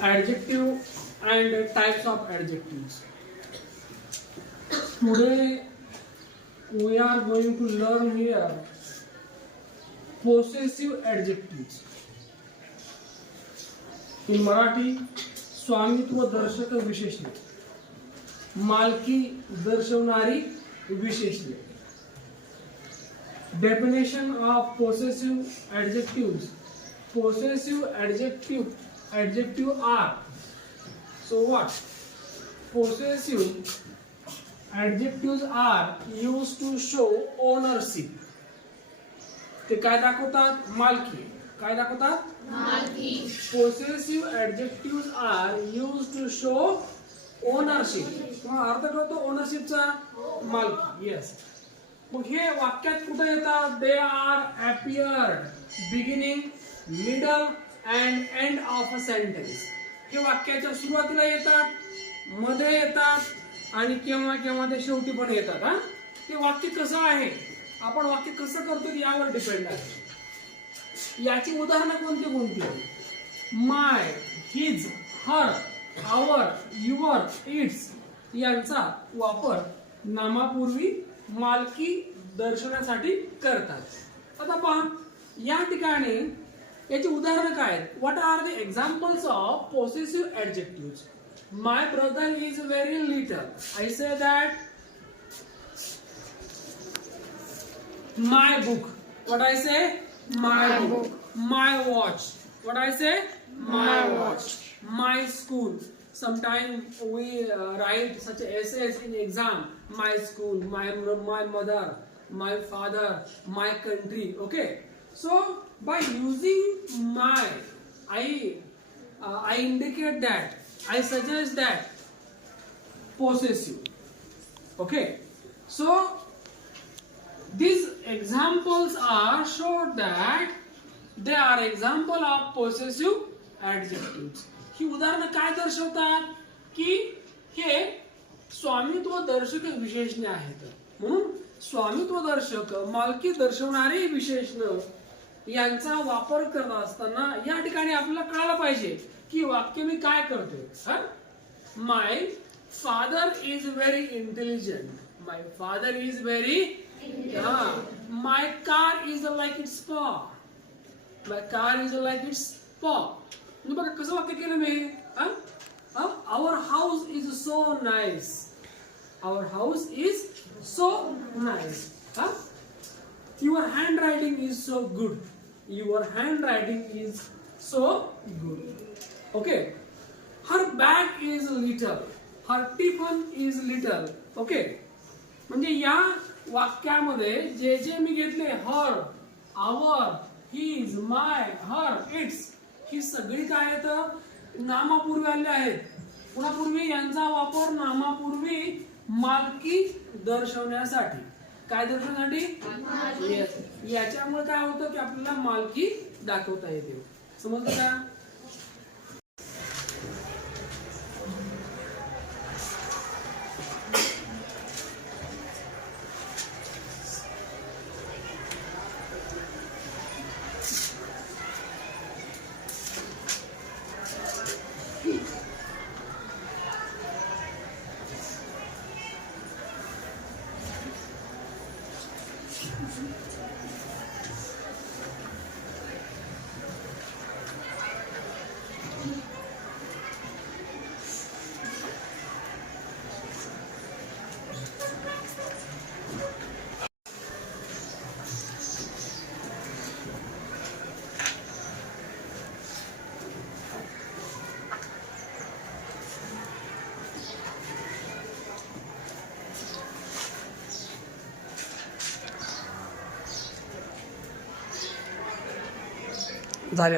Adjective and types of adjectives. Today we are going to learn here possessive adjectives. In Marathi, स्वामित्व दर्शक विशेषणे, मालकी दर्शवणारी विशेषणे. Definition of possessive adjectives. Possessive adjective are, so what? Possessive adjectives are used to show ownership. ते काय दाखवतात? मालकी. काय दाखवतात? मालकी. Possessive adjectives are used to show ownership. तुम्हाला अर्थ कळतो ओनरशिपचा? मालकी. येस. मग हे वाक्यात कुठे येतात? They are appeared beginning, middle and end of a sentence. हे वाक्याच्या सुरुवातीला येतात, मध्ये येतात आणि केव्हा केव्हा ते शेवटी पण येतात. हा, ते वाक्य कसं आहे, आपण वाक्य कसं करतो यावर डिपेंड आहे. याची उदाहरणं कोणती कोणती? My, his, her, our, your, its यांचा वापर नामापूर्वी मालकी दर्शवण्यासाठी करतात. आता पहा या ठिकाणी याची उदाहरणं काय आहेत? What are the examples of possessive adjectives? My brother is very little. I say that my book. What I say? My book. My watch. What I say? My watch. My school. Sometimes we write such essays in exam. My school, my mother, my father, my country. Okay. So by using my, I indicate that, I suggest that possessive. Okay. So these examples are show that they are example of possessive adjectives. ही उदाहरणं काय दर्शवतात की हे स्वामित्व दर्शक विशेषणे आहेत. म्हणून स्वामित्व दर्शक, मालकी दर्शवणारे विशेषण यांचा वापर करत असताना या ठिकाणी आपल्याला कळायला पाहिजे की वाक्य मी काय करतोय. My father is very intelligent. My father is very, my car is like its paw. My car is like its paw. बघा कसं वाक्य केलं मी. Our house is so nice. Our house is so nice. Your handwriting is so good. Your handwriting is so good. Okay. Her bag is little. Her tiffin is little. Okay. म्हणजे या वाक्यामध्ये जे जे मी घेतले, हर, आवर, his, my, her, it's, ही सगळी काय आहेत? नामापूर्वी आले आहेत. कुणापूर्वी? यांचा वापर नामापूर्वी मालकी दर्शवण्यासाठी. काय दर्शवण्यासाठी? याच्यामुळे काय होतं की आपल्याला मालकी दाखवता येते. समजलं का? झाले